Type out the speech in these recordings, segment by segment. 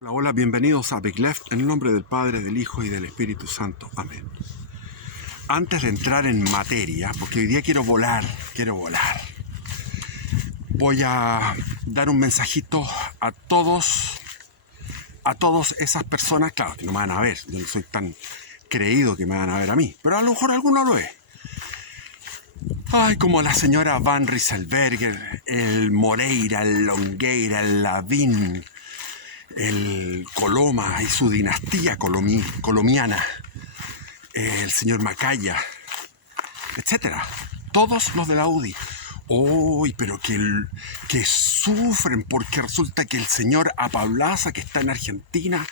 Hola, hola, bienvenidos a Big Left, en el nombre del Padre, del Hijo y del Espíritu Santo. Amén. Antes de entrar en materia, porque hoy día quiero volar, voy a dar un mensajito a todas esas personas, claro, que no me van a ver, yo no soy tan creído que me van a ver a mí, pero a lo mejor alguno lo es. Ay, como la señora Van Rieselberger, el Moreira, el Longueira, el Lavín, el Coloma y su dinastía colomiana, el señor Macaya, etcétera. Todos los de la UDI. ¡Uy! Pero que sufren porque resulta que el señor Apablaza, que está en Argentina,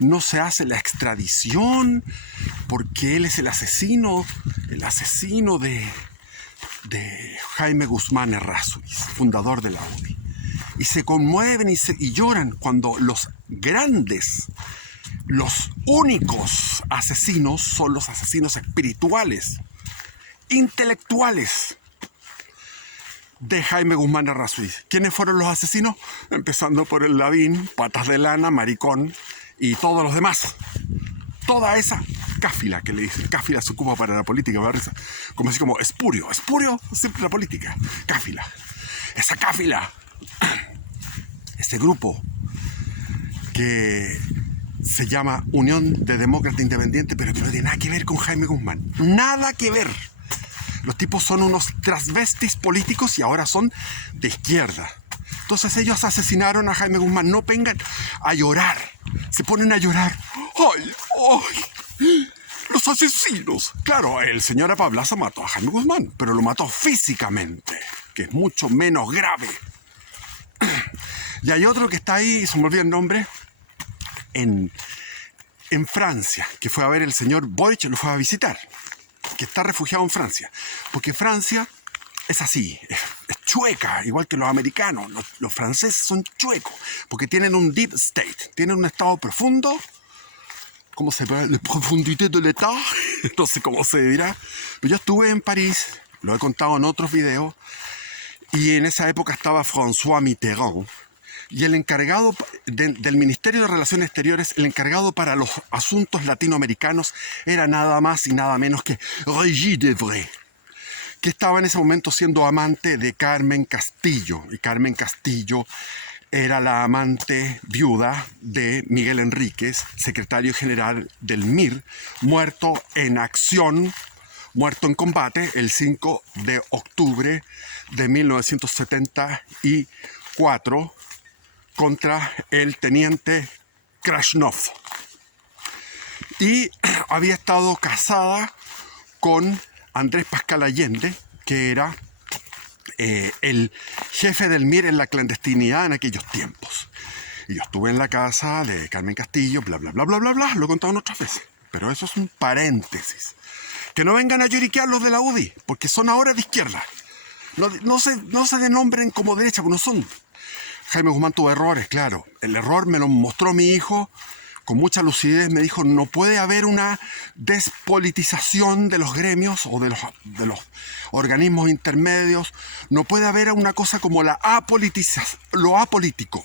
no se hace la extradición porque él es el asesino de Jaime Guzmán Errázuriz, fundador de la UDI. Y se conmueven y lloran cuando los grandes, los únicos asesinos son los asesinos espirituales, intelectuales de Jaime Guzmán Errázuriz. ¿Quiénes fueron los asesinos? Empezando por el Lavín, Patas de Lana, Maricón y todos los demás. Toda esa cáfila que le dicen. Cáfila se ocupa para la política, como así como espurio. Espurio, siempre la política. Cáfila. Esa cáfila. Este grupo que se llama Unión de Demócratas Independientes, pero que no tiene nada que ver con Jaime Guzmán. Nada que ver. Los tipos son unos transvestis políticos y ahora son de izquierda. Entonces ellos asesinaron a Jaime Guzmán. No vengan a llorar. Se ponen a llorar. ¡Ay! ¡Ay! ¡Los asesinos! Claro, el señor Apablaza mató a Jaime Guzmán, pero lo mató físicamente, que es mucho menos grave. Y hay otro que está ahí, se me olvidó el nombre, en Francia, que fue a ver el señor Boric, lo fue a visitar, que está refugiado en Francia. Porque Francia es así, es chueca, igual que los americanos. Los franceses son chuecos, porque tienen un deep state, tienen un estado profundo. ¿Cómo se llama? La profundité de l'État, no sé cómo se dirá. Pero yo estuve en París, lo he contado en otros videos, y en esa época estaba François Mitterrand, y el encargado del Ministerio de Relaciones Exteriores, el encargado para los asuntos latinoamericanos, era nada más y nada menos que Régis Debray, que estaba en ese momento siendo amante de Carmen Castillo. Y Carmen Castillo era la amante viuda de Miguel Enríquez, secretario general del MIR, muerto en acción, muerto en combate el 5 de octubre de 1974 contra el teniente Krasnov. Y había estado casada con Andrés Pascal Allende, que era el jefe del MIR en la clandestinidad en aquellos tiempos. Y yo estuve en la casa de Carmen Castillo, bla, bla, bla, bla, bla, bla, lo he contado en otras veces. Pero eso es un paréntesis. Que no vengan a lloriquear los de la UDI, porque son ahora de izquierda. No se denombren como derecha, porque no son. Jaime Guzmán tuvo errores, claro. El error me lo mostró mi hijo con mucha lucidez. Me dijo, no puede haber una despolitización de los gremios o de los organismos intermedios. No puede haber una cosa como lo apolítico.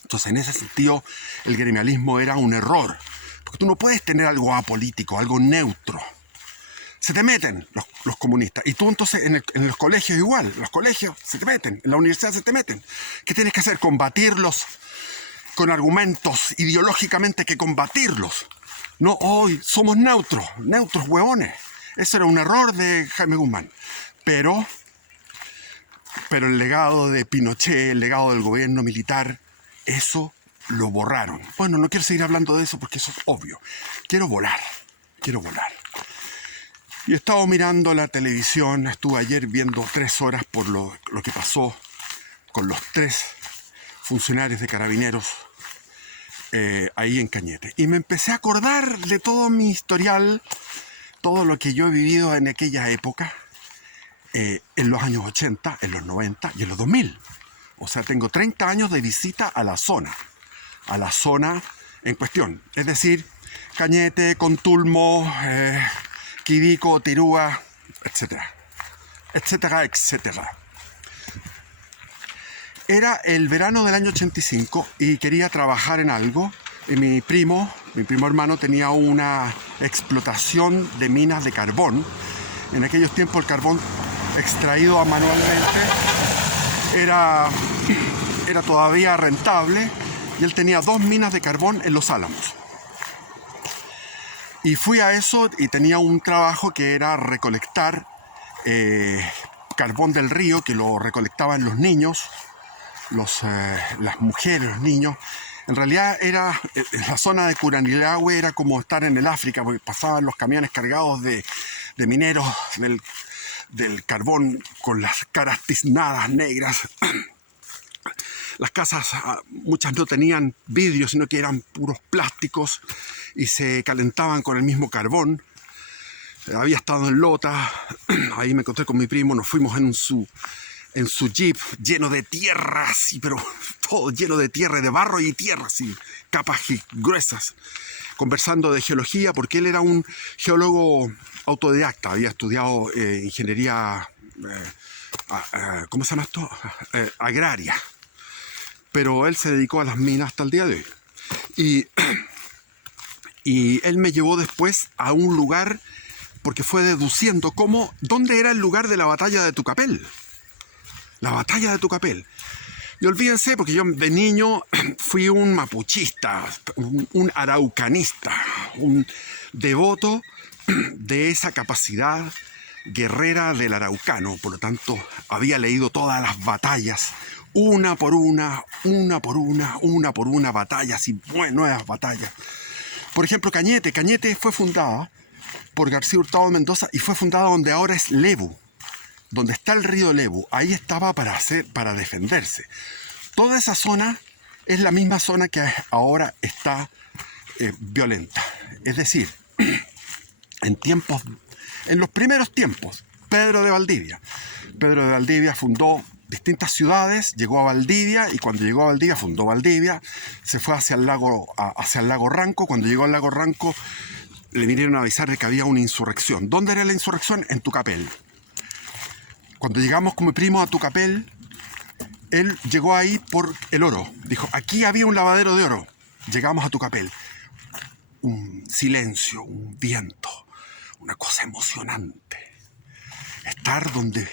Entonces, en ese sentido, el gremialismo era un error. Porque tú no puedes tener algo apolítico, algo neutro. Se te meten los comunistas. Y tú entonces en los colegios igual. Los colegios se te meten. En la universidad se te meten. ¿Qué tienes que hacer? Combatirlos con argumentos ideológicamente que combatirlos. No, hoy somos neutros huevones. Ese era un error de Jaime Guzmán. Pero el legado de Pinochet, el legado del gobierno militar, eso lo borraron. Bueno, no quiero seguir hablando de eso porque eso es obvio. Quiero volar. Y he estado mirando la televisión, estuve ayer viendo 3 horas por lo que pasó con los 3 funcionarios de Carabineros ahí en Cañete. Y me empecé a acordar de todo mi historial, todo lo que yo he vivido en aquella época, en los años 80, en los 90 y en los 2000. O sea, tengo 30 años de visita a la zona en cuestión. Es decir, Cañete, Contulmo, Quidico, Tirúa, etcétera. Era el verano del año 85 y quería trabajar en algo. Y mi primo hermano tenía una explotación de minas de carbón. En aquellos tiempos el carbón extraído manualmente era todavía rentable y él tenía 2 minas de carbón en Los Álamos. Y fui a eso y tenía un trabajo que era recolectar carbón del río, que lo recolectaban los niños, las mujeres, los niños. En realidad era la zona de Curanilahue, era como estar en el África, porque pasaban los camiones cargados de mineros del carbón con las caras tiznadas, negras. Las casas, muchas no tenían vidrio, sino que eran puros plásticos y se calentaban con el mismo carbón. Había estado en Lota, ahí me encontré con mi primo, nos fuimos en su jeep lleno de tierra, así, pero todo lleno de tierra, de barro y tierra, así, capas gruesas, conversando de geología, porque él era un geólogo autodidacta, había estudiado ingeniería, ¿cómo se llama esto? Agraria, pero él se dedicó a las minas hasta el día de hoy. Y él me llevó después a un lugar, porque fue deduciendo dónde era el lugar de la batalla de Tucapel. La batalla de Tucapel. Y olvídense, porque yo de niño fui un mapuchista, un araucanista, un devoto de esa capacidad guerrera del araucano. Por lo tanto, había leído todas las batallas, una por una, batallas y nuevas batallas. Por ejemplo, Cañete. Cañete fue fundada por García Hurtado de Mendoza y fue fundada donde ahora es Lebu, donde está el río Lebu. Ahí estaba para defenderse. Toda esa zona es la misma zona que ahora está violenta. Es decir, en los primeros tiempos, Pedro de Valdivia fundó distintas ciudades, llegó a Valdivia y cuando llegó a Valdivia fundó Valdivia, se fue hacia el lago Ranco. Cuando llegó al lago Ranco le vinieron a avisar de que había una insurrección. ¿Dónde era la insurrección? En Tucapel. Cuando llegamos con mi primo a Tucapel, él llegó ahí por el oro. Dijo, aquí había un lavadero de oro. Llegamos a Tucapel. Un silencio, un viento, una cosa emocionante. Estar donde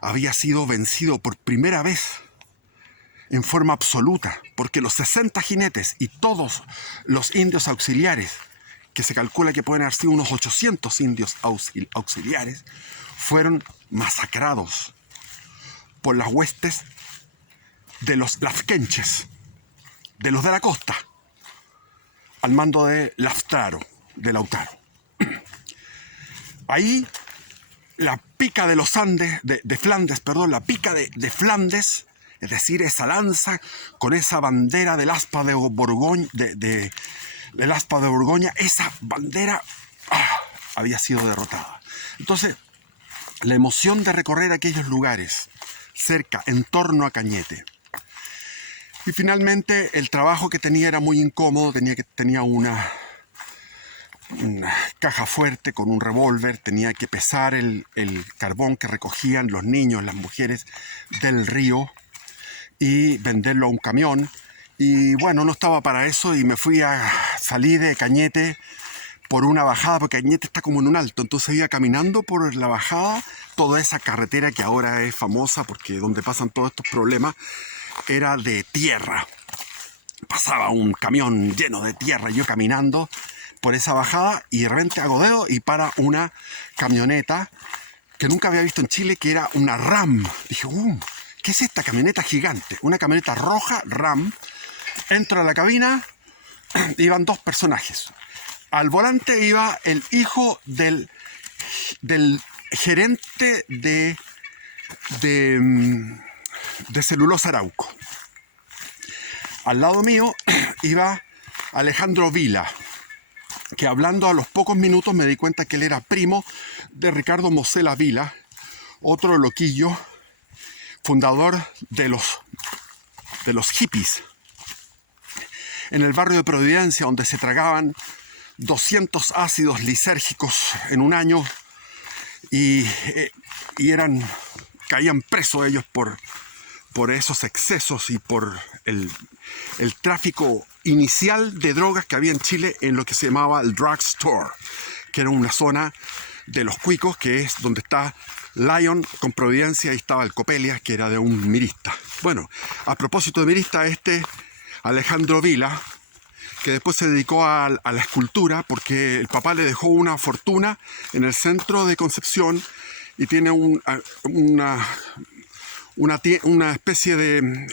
había sido vencido por primera vez en forma absoluta, porque los 60 jinetes y todos los indios auxiliares, que se calcula que pueden haber sido unos 800 indios auxiliares, fueron masacrados por las huestes de los lafkenches, de los de la costa, al mando de Lautaro. Ahí la pica de los Andes, de Flandes, la pica de Flandes, es decir, esa lanza con esa bandera del aspa de Borgoña, del aspa de Borgoña, esa bandera había sido derrotada. Entonces, la emoción de recorrer aquellos lugares cerca, en torno a Cañete. Y finalmente el trabajo que tenía era muy incómodo, tenía una caja fuerte con un revólver, tenía que pesar el carbón que recogían los niños, las mujeres del río y venderlo a un camión. Y bueno, no estaba para eso y salí de Cañete por una bajada, porque Cañete está como en un alto, entonces iba caminando por la bajada, toda esa carretera que ahora es famosa porque donde pasan todos estos problemas era de tierra. Pasaba un camión lleno de tierra, yo caminando por esa bajada y de repente hago dedo y para una camioneta que nunca había visto en Chile, que era una Ram. Dije, ¿qué es esta camioneta gigante? Una camioneta roja Ram. Entro a la cabina, iban 2 personajes. Al volante iba el hijo del gerente de Celulosa Arauco. Al lado mío iba Alejandro Vila, que hablando a los pocos minutos me di cuenta que él era primo de Ricardo Mosela Vila, otro loquillo, fundador de los hippies, en el barrio de Providencia, donde se tragaban 200 ácidos lisérgicos en un año y caían presos ellos por esos excesos y por el tráfico inicial de drogas que había en Chile en lo que se llamaba el drugstore, que era una zona de los cuicos, que es donde está Lyon con Providencia, y estaba el Copelia, que era de un mirista. Bueno, a propósito de mirista, Alejandro Vila, que después se dedicó a la escultura porque el papá le dejó una fortuna en el centro de Concepción y tiene una especie de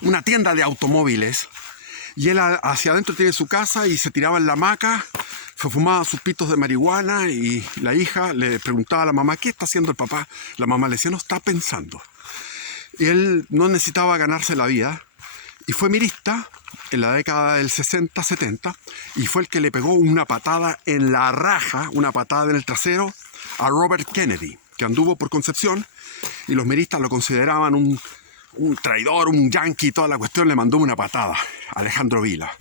una tienda de automóviles, y él hacia adentro tiene su casa y se tiraba en la hamaca, se fumaba sus pitos de marihuana, y la hija le preguntaba a la mamá: ¿qué está haciendo el papá? La mamá le decía: no, está pensando. Y él no necesitaba ganarse la vida y fue mirista en la década del 60-70, y fue el que le pegó una patada en la raja, una patada en el trasero a Robert Kennedy, que anduvo por Concepción, y los miristas lo consideraban un traidor, un yanqui, toda la cuestión. Le mandó una patada a Alejandro Vila.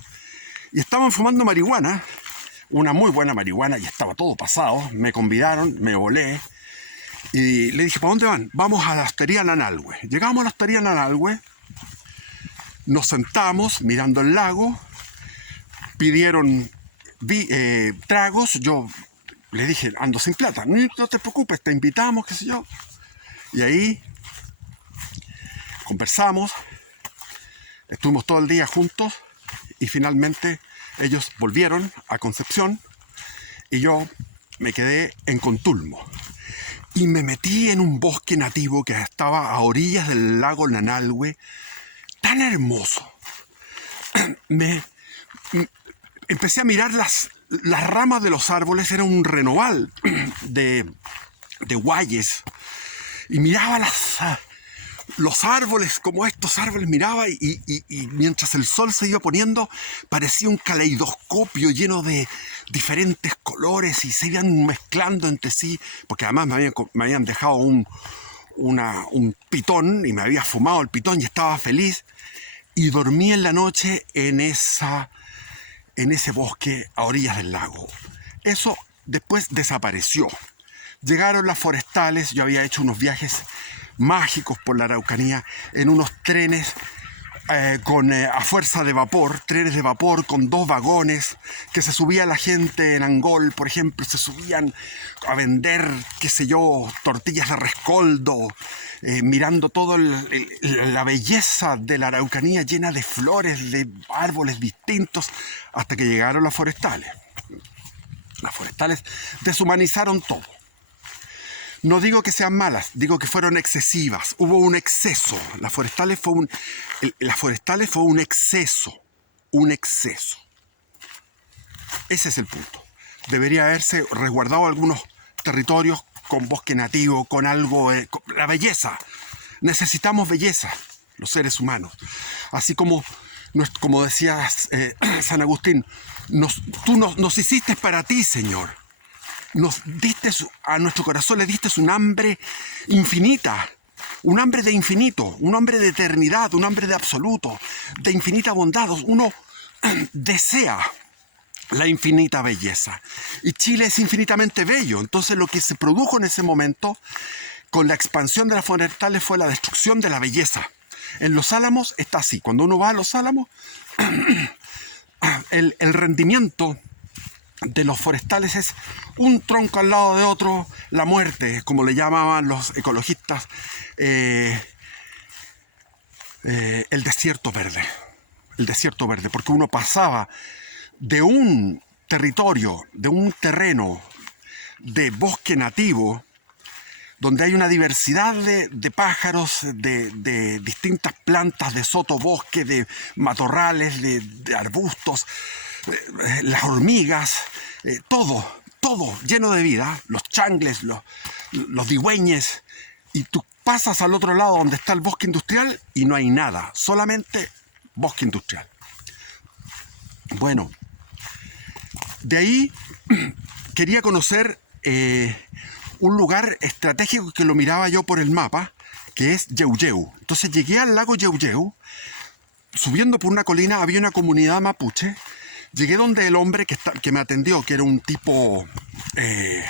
Y estaban fumando marihuana, una muy buena marihuana, y estaba todo pasado. Me convidaron, me volé, y le dije: ¿para dónde van? Vamos a la hostería Nanalhue. Llegamos a la hostería Nanalhue, nos sentamos mirando el lago, pidieron tragos. Yo le dije: ando sin plata. No te preocupes, te invitamos, qué sé yo. Y ahí conversamos, estuvimos todo el día juntos, y finalmente ellos volvieron a Concepción y yo me quedé en Contulmo. Y me metí en un bosque nativo que estaba a orillas del lago Nanalhue, tan hermoso. Empecé a mirar las ramas de los árboles. Era un renoval de guayes, y miraba los árboles, como estos árboles, miraba, y mientras el sol se iba poniendo, parecía un caleidoscopio lleno de diferentes colores, y se iban mezclando entre sí, porque además me habían dejado un pitón, y me había fumado el pitón y estaba feliz, y dormí en la noche en ese bosque a orillas del lago. Eso después desapareció. Llegaron las forestales. Yo había hecho unos viajes mágicos por la Araucanía en unos trenes a fuerza de vapor, trenes de vapor con 2 vagones, que se subía la gente en Angol, por ejemplo, se subían a vender, qué sé yo, tortillas de rescoldo, mirando toda la belleza de la Araucanía llena de flores, de árboles distintos, hasta que llegaron las forestales. Las forestales deshumanizaron todo. No digo que sean malas, digo que fueron excesivas. Hubo un exceso. Las forestales fue un exceso. Un exceso. Ese es el punto. Debería haberse resguardado algunos territorios con bosque nativo, con algo... la belleza. Necesitamos belleza, los seres humanos. Así como decía San Agustín, tú nos hiciste para ti, Señor. A nuestro corazón le diste un hambre infinita, un hambre de infinito, un hambre de eternidad, un hambre de absoluto, de infinita bondad. Uno desea la infinita belleza, y Chile es infinitamente bello. Entonces lo que se produjo en ese momento con la expansión de las forestales fue la destrucción de la belleza. En Los Álamos está así. Cuando uno va a Los Álamos, el rendimiento de los forestales es un tronco al lado de otro, la muerte, como le llamaban los ecologistas, el desierto verde. El desierto verde, porque uno pasaba de un territorio, de un terreno de bosque nativo, donde hay una diversidad de pájaros, de distintas plantas, de sotobosque, de matorrales, de arbustos, las hormigas, todo lleno de vida, los changles, los digüeñes, y tú pasas al otro lado donde está el bosque industrial y no hay nada, solamente bosque industrial. Bueno, de ahí quería conocer un lugar estratégico que lo miraba yo por el mapa, que es Yeuyeu. Entonces llegué al lago Yeuyeu, subiendo por una colina había una comunidad mapuche. Llegué donde el hombre que me atendió, que era un tipo de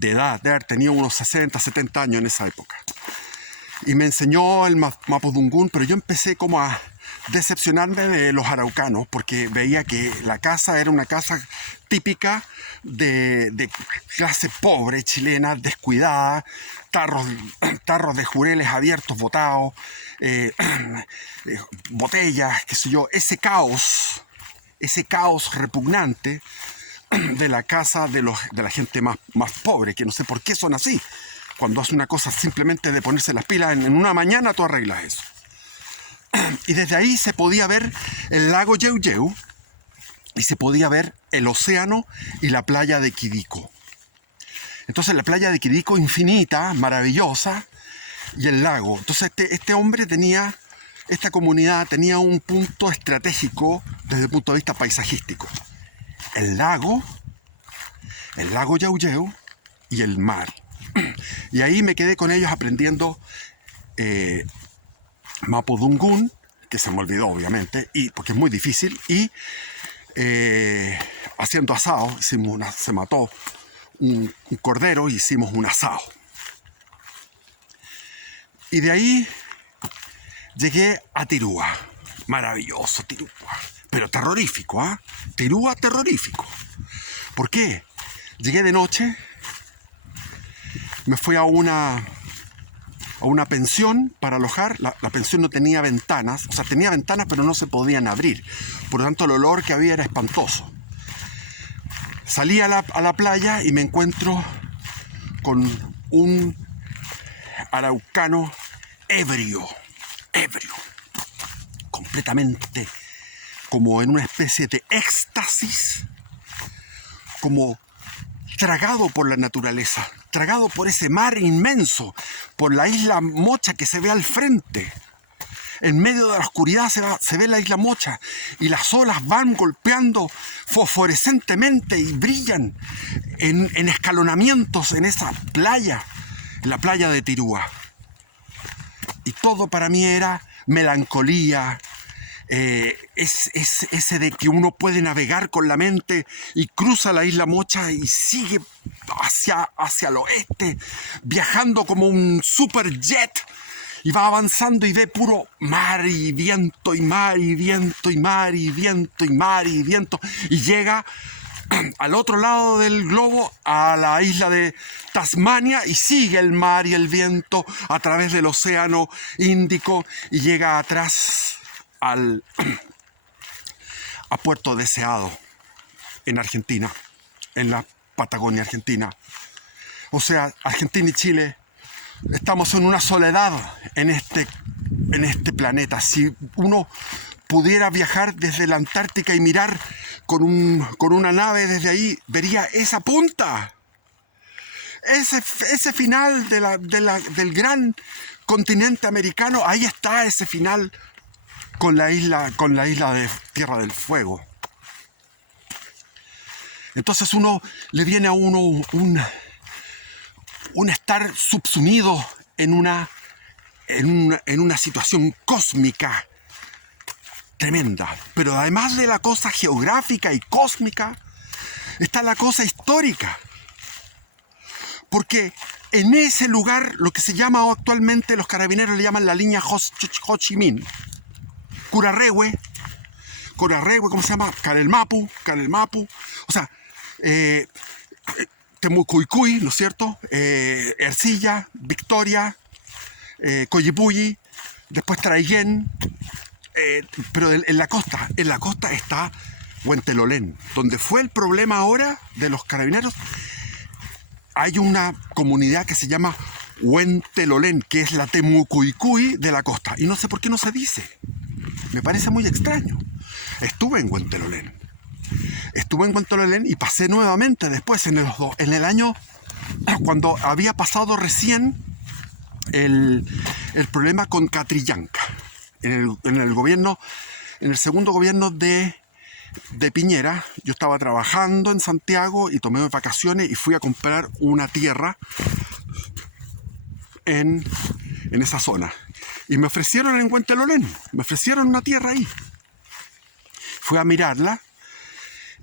edad, de haber tenido unos 60, 70 años en esa época. y me enseñó el Mapudungún, pero yo empecé como a decepcionarme de los araucanos porque veía que la casa era una casa típica de clase pobre chilena, descuidada, tarros de jureles abiertos, botados, botellas, qué sé yo, ese caos repugnante de la casa de la gente más pobre, que no sé por qué son así. Cuando hace una cosa simplemente de ponerse las pilas, en una mañana tú arreglas eso. Y desde ahí se podía ver el lago Yeuyeu y se podía ver el océano y la playa de Quirico. Entonces la playa de Quirico infinita, maravillosa, y el lago. Entonces este hombre esta comunidad tenía un punto estratégico desde el punto de vista paisajístico. El lago Yeuyeu y el mar. Y ahí me quedé con ellos aprendiendo Mapudungún, que se me olvidó obviamente, porque es muy difícil, y haciendo asado, se mató un cordero y hicimos un asado. Y de ahí llegué a Tirúa. Maravilloso Tirúa, pero terrorífico, ¿ah? Tirúa terrorífico. ¿Por qué? Llegué de noche, me fui a una pensión para alojar. La pensión no tenía ventanas, o sea, tenía ventanas pero no se podían abrir. Por lo tanto, el olor que había era espantoso. Salí a la playa y me encuentro con un araucano ebrio, completamente como en una especie de éxtasis, como tragado por la naturaleza, tragado por ese mar inmenso, por la isla Mocha que se ve al frente. En medio de la oscuridad se ve la isla Mocha y las olas van golpeando fosforescentemente y brillan en escalonamientos en esa playa, en la playa de Tirúa. Y todo para mí era melancolía, ese de que uno puede navegar con la mente y cruza la isla Mocha y sigue hacia el oeste, viajando como un superjet, y va avanzando y ve puro mar y viento y mar y viento y mar y viento y mar y viento, y llega al otro lado del globo, a la isla de Tasmania, y sigue el mar y el viento a través del océano Índico y llega atrás a Puerto Deseado, en Argentina, en la Patagonia Argentina. O sea, Argentina y Chile estamos en una soledad en este planeta. Si uno pudiera viajar desde la Antártica y mirar con una nave desde ahí, vería esa punta, ese final del gran continente americano. Ahí está ese final con la isla de Tierra del Fuego. Entonces le viene a uno un estar subsumido en una situación cósmica tremenda. Pero además de la cosa geográfica y cósmica, está la cosa histórica. Porque en ese lugar, lo que se llama actualmente, los carabineros le llaman la línea Ho Chi Minh, Curarrehue, ¿cómo se llama? Carelmapu, o sea, Temucuicui, ¿no es cierto? Ercilla, Victoria, Coyipulli, después Traiguén, pero en la costa está Huentelolén, donde fue el problema ahora de los carabineros. Hay una comunidad que se llama Huentelolén, que es la Temucuicui de la costa, y no sé por qué no se dice. Me parece muy extraño. Estuve en Huentelolén y pasé nuevamente después en el año cuando había pasado recién el problema con Catrillanca, en el segundo gobierno de Piñera. Yo estaba trabajando en Santiago y tomé vacaciones y fui a comprar una tierra en esa zona. Y me ofrecieron en Huentelolén, me ofrecieron una tierra ahí. Fui a mirarla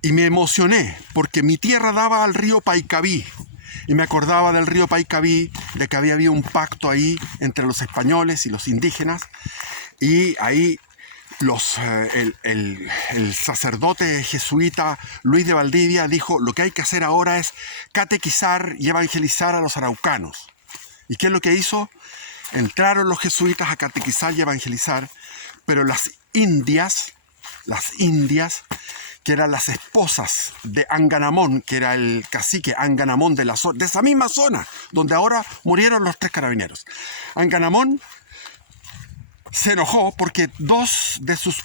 y me emocioné porque mi tierra daba al río Paicabí. Y me acordaba del río Paicabí, de que había habido un pacto ahí entre los españoles y los indígenas, y ahí el sacerdote jesuita Luis de Valdivia dijo: lo que hay que hacer ahora es catequizar y evangelizar a los araucanos. ¿Y qué es lo que hizo? Entraron los jesuitas a catequizar y evangelizar, pero las indias, que eran las esposas de Anganamón, que era el cacique Anganamón de esa misma zona, donde ahora murieron los 3 carabineros. Anganamón se enojó porque dos de sus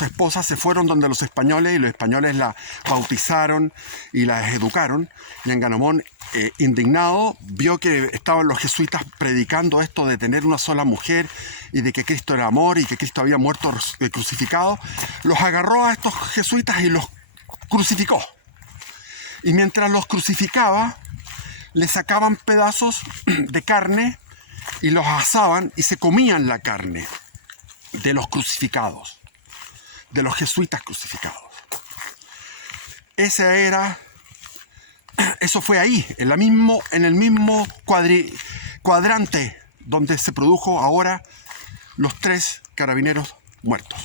esposas se fueron donde los españoles, y los españoles la bautizaron y la educaron. Y Anganamón, indignado, vio que estaban los jesuitas predicando esto de tener una sola mujer y de que Cristo era amor y que Cristo había muerto crucificado. Los agarró a estos jesuitas y los crucificó. Y mientras los crucificaba, le sacaban pedazos de carne y los asaban y se comían la carne de los crucificados, de los jesuitas crucificados. Eso fue ahí, en el mismo cuadrante donde se produjo ahora los 3 carabineros muertos.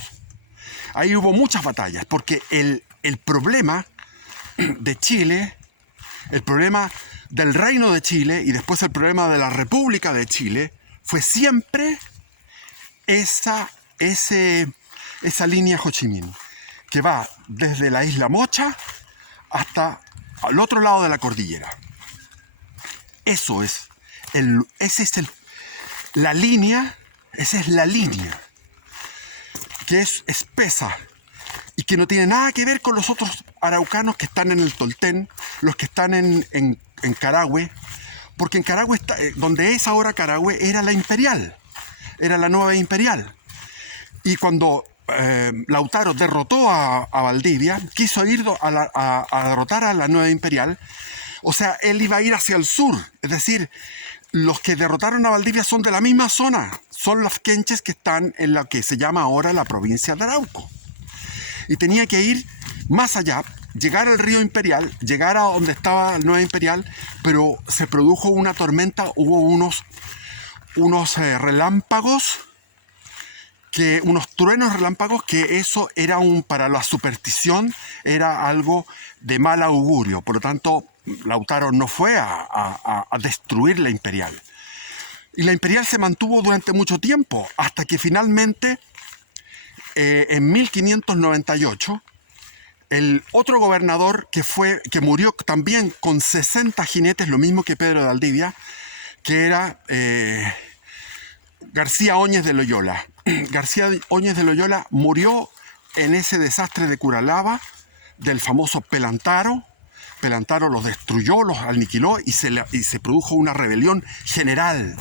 Ahí hubo muchas batallas, porque el problema de Chile, el problema del Reino de Chile y después el problema de la República de Chile fue siempre esa línea Ho Chi Minh, que va desde la isla Mocha hasta al otro lado de la cordillera. Esa es la línea que es espesa y que no tiene nada que ver con los otros araucanos que están en el Toltén, los que están en Carahue, porque en Carahue, donde es ahora Carahue, era la imperial, era la nueva imperial. Y cuando Lautaro derrotó a Valdivia, quiso ir a derrotar a la nueva imperial, o sea, él iba a ir hacia el sur, es decir, los que derrotaron a Valdivia son de la misma zona, son los quenches que están en la que se llama ahora la provincia de Arauco. Y tenía que ir más allá, llegar al río Imperial, llegar a donde estaba la nueva imperial, pero se produjo una tormenta, hubo unos relámpagos, unos truenos relámpagos, que eso era para la superstición, era algo de mal augurio. Por lo tanto, Lautaro no fue a destruir la imperial. Y la imperial se mantuvo durante mucho tiempo, hasta que finalmente, en 1598, el otro gobernador que murió también con 60 jinetes, lo mismo que Pedro de Valdivia, que era García Óñez de Loyola. García Óñez de Loyola murió en ese desastre de Curalaba del famoso Pelantaro. Pelantaro los destruyó, los aniquiló y se produjo una rebelión general.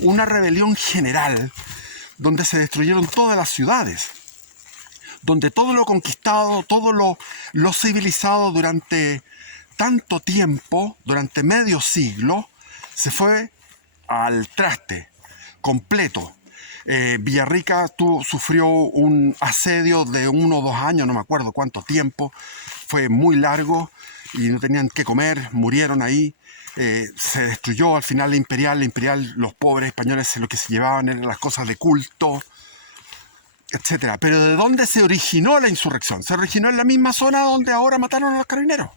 Una rebelión general donde se destruyeron todas las ciudades, donde todo lo conquistado, todo lo civilizado durante tanto tiempo, durante medio siglo, se fue al traste completo. Villarrica sufrió un asedio de 1 o 2 años, no me acuerdo cuánto tiempo, fue muy largo y no tenían qué comer, murieron ahí. Se destruyó al final la imperial, los pobres españoles lo que se llevaban eran las cosas de culto, etcétera. Pero ¿de dónde se originó la insurrección? Se originó en la misma zona donde ahora mataron a los carabineros.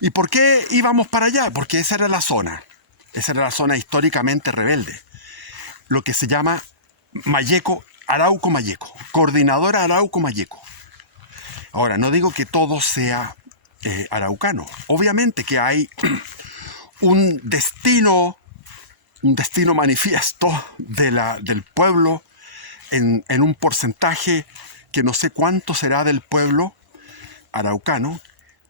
¿Y por qué íbamos para allá? Porque esa era la zona históricamente rebelde, lo que se llama Mayeco, Arauco Mayeco, coordinadora Arauco Mayeco. Ahora, no digo que todo sea araucano, obviamente que hay un destino manifiesto del pueblo en un porcentaje que no sé cuánto será del pueblo araucano,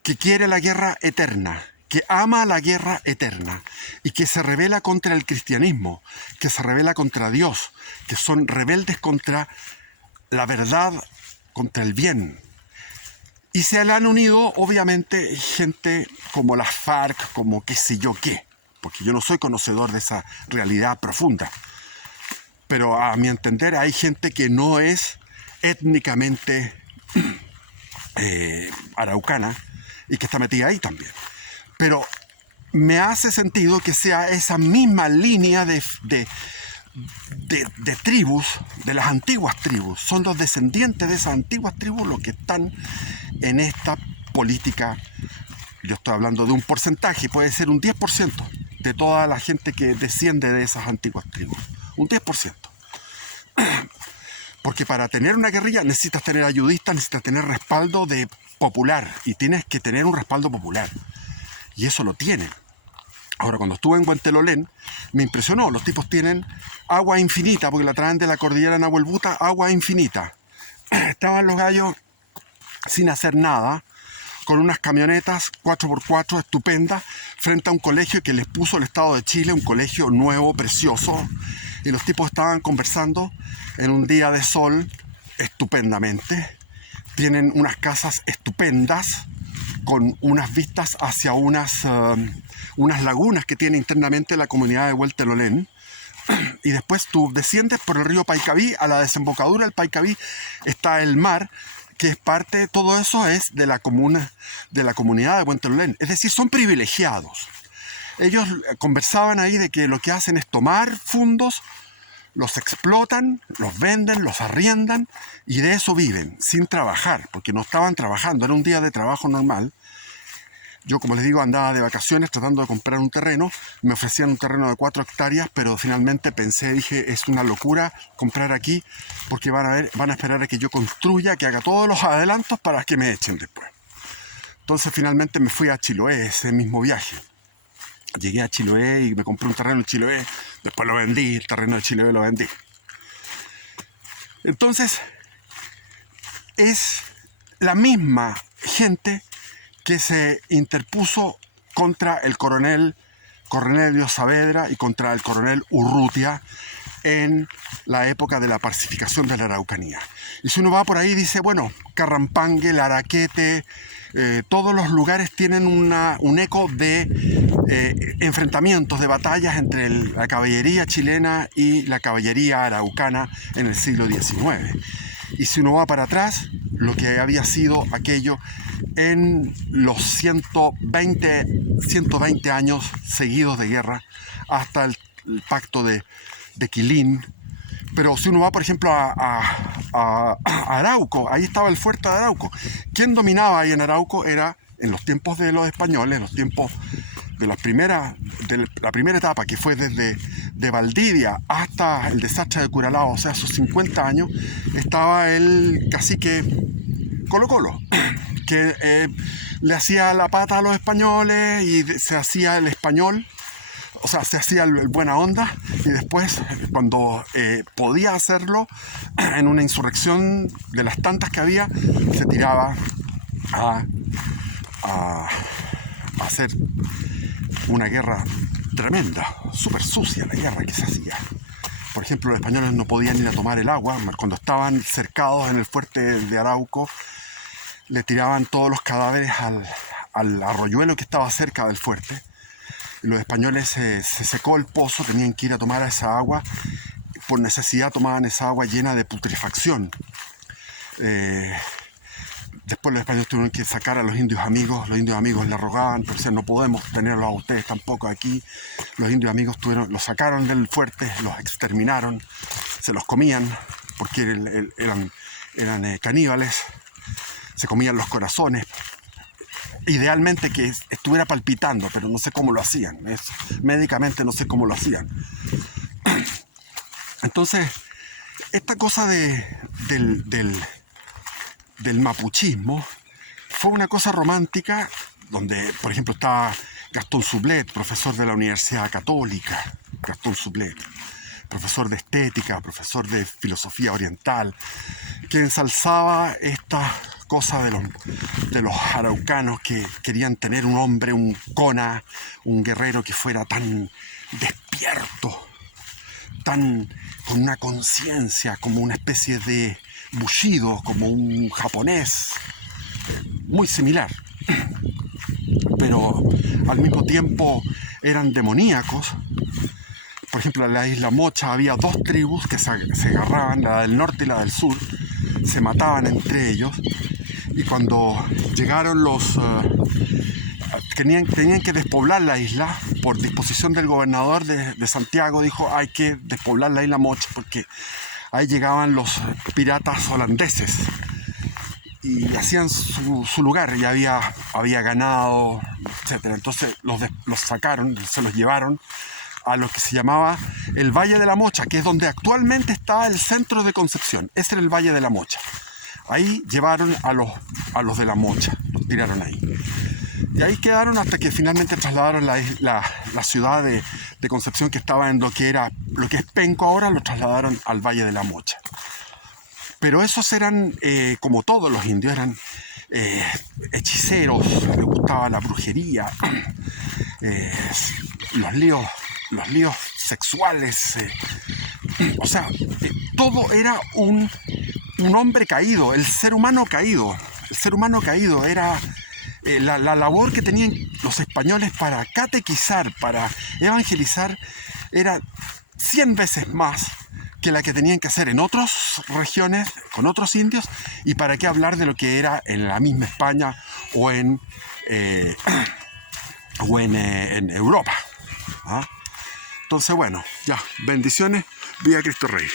que quiere la guerra eterna, que ama la guerra eterna y que se rebela contra el cristianismo, que se rebela contra Dios, que son rebeldes contra la verdad, contra el bien. Y se le han unido, obviamente, gente como las FARC, como qué sé yo qué, porque yo no soy conocedor de esa realidad profunda. Pero a mi entender hay gente que no es étnicamente araucana y que está metida ahí también. Pero me hace sentido que sea esa misma línea de tribus, de las antiguas tribus. Son los descendientes de esas antiguas tribus los que están en esta política. Yo estoy hablando de un porcentaje, puede ser un 10% de toda la gente que desciende de esas antiguas tribus. Un 10%. Porque para tener una guerrilla necesitas tener ayudistas, necesitas tener respaldo popular. Y tienes que tener un respaldo popular. Y eso lo tienen. Ahora, cuando estuve en Huentelolén, me impresionó. Los tipos tienen agua infinita, porque la traen de la cordillera de Nahuelbuta, agua infinita. Estaban los gallos sin hacer nada, con unas camionetas 4x4 estupendas, frente a un colegio que les puso el Estado de Chile, un colegio nuevo, precioso. Y los tipos estaban conversando en un día de sol estupendamente. Tienen unas casas estupendas, con unas vistas hacia unas lagunas que tiene internamente la comunidad de Huentelolén. Y después tú desciendes por el río Paikaví, a la desembocadura del Paikaví está el mar, que es parte de todo eso, es de la comunidad de Huentelolén. Es decir, son privilegiados. Ellos conversaban ahí de que lo que hacen es tomar fondos, los explotan, los venden, los arriendan y de eso viven, sin trabajar, porque no estaban trabajando, era un día de trabajo normal. Yo, como les digo, andaba de vacaciones tratando de comprar un terreno, me ofrecían un terreno de 4 hectáreas, pero finalmente dije, es una locura comprar aquí, porque van a esperar a que yo construya, que haga todos los adelantos para que me echen después. Entonces finalmente me fui a Chiloé, ese mismo viaje. Llegué a Chiloé y me compré un terreno en Chiloé, después lo vendí, el terreno de Chiloé lo vendí. Entonces, es la misma gente que se interpuso contra el coronel Cornelio Saavedra y contra el coronel Urrutia en la época de la pacificación de la Araucanía. Y si uno va por ahí dice, bueno, Carrampangue, Laraquete, todos los lugares tienen un eco de enfrentamientos, de batallas entre la caballería chilena y la caballería araucana en el siglo XIX. Y si uno va para atrás, lo que había sido aquello en los 120 años seguidos de guerra, hasta el pacto de Quilín. Pero si uno va, por ejemplo, a Arauco, ahí estaba el fuerte de Arauco. ¿Quién dominaba ahí en Arauco? Era en los tiempos de los españoles, en los tiempos de la primera etapa, que fue desde de Valdivia hasta el desastre de Curalao, o sea, sus 50 años, estaba el cacique Colo Colo, que le hacía la pata a los españoles y se hacía el español. O sea, se hacía el buena onda y después, cuando podía hacerlo, en una insurrección de las tantas que había, se tiraba a hacer una guerra tremenda, súper sucia la guerra que se hacía. Por ejemplo, los españoles no podían ir a tomar el agua. Cuando estaban cercados en el fuerte de Arauco, le tiraban todos los cadáveres al arroyuelo que estaba cerca del fuerte. Los españoles se secó el pozo, tenían que ir a tomar esa agua. Por necesidad tomaban esa agua llena de putrefacción. Después los españoles tuvieron que sacar a los indios amigos le rogaban, pero decían, no podemos tenerlos a ustedes tampoco aquí. Los indios amigos los sacaron del fuerte, los exterminaron, se los comían, porque eran caníbales, se comían los corazones. Idealmente que estuviera palpitando, pero no sé cómo lo hacían. Médicamente no sé cómo lo hacían. Entonces, esta cosa del mapuchismo fue una cosa romántica, donde, por ejemplo, estaba Gastón Sublet, profesor de la Universidad Católica, Gastón Sublet, profesor de estética, profesor de filosofía oriental, que ensalzaba esta cosa de los araucanos que querían tener un hombre, un cona, un guerrero que fuera tan despierto, tan con una conciencia, como una especie de Bushido, como un japonés, muy similar, pero al mismo tiempo eran demoníacos. Por ejemplo, en la isla Mocha había 2 tribus que se agarraban, la del norte y la del sur, se mataban entre ellos, y cuando llegaron tenían que despoblar la isla por disposición del gobernador de Santiago. Dijo, hay que despoblar la isla Mocha porque ahí llegaban los piratas holandeses y hacían su lugar, y había ganado, etc. Entonces los sacaron, se los llevaron a lo que se llamaba el Valle de la Mocha, que es donde actualmente está el centro de Concepción. Ese era el Valle de la Mocha. Ahí llevaron a los de la Mocha, los tiraron ahí. Y ahí quedaron hasta que finalmente trasladaron la ciudad de Concepción, que estaba en lo que es Penco ahora, lo trasladaron al Valle de la Mocha. Pero esos eran, como todos los indios, eran hechiceros, les gustaba la brujería, los líos sexuales, o sea, todo era un hombre caído, el ser humano caído era la labor que tenían los españoles para catequizar, para evangelizar, era 100 veces más que la que tenían que hacer en otras regiones, con otros indios, y para qué hablar de lo que era en la misma España o en Europa. ¿Ah? Entonces, bueno, ya, bendiciones, viva Cristo Rey.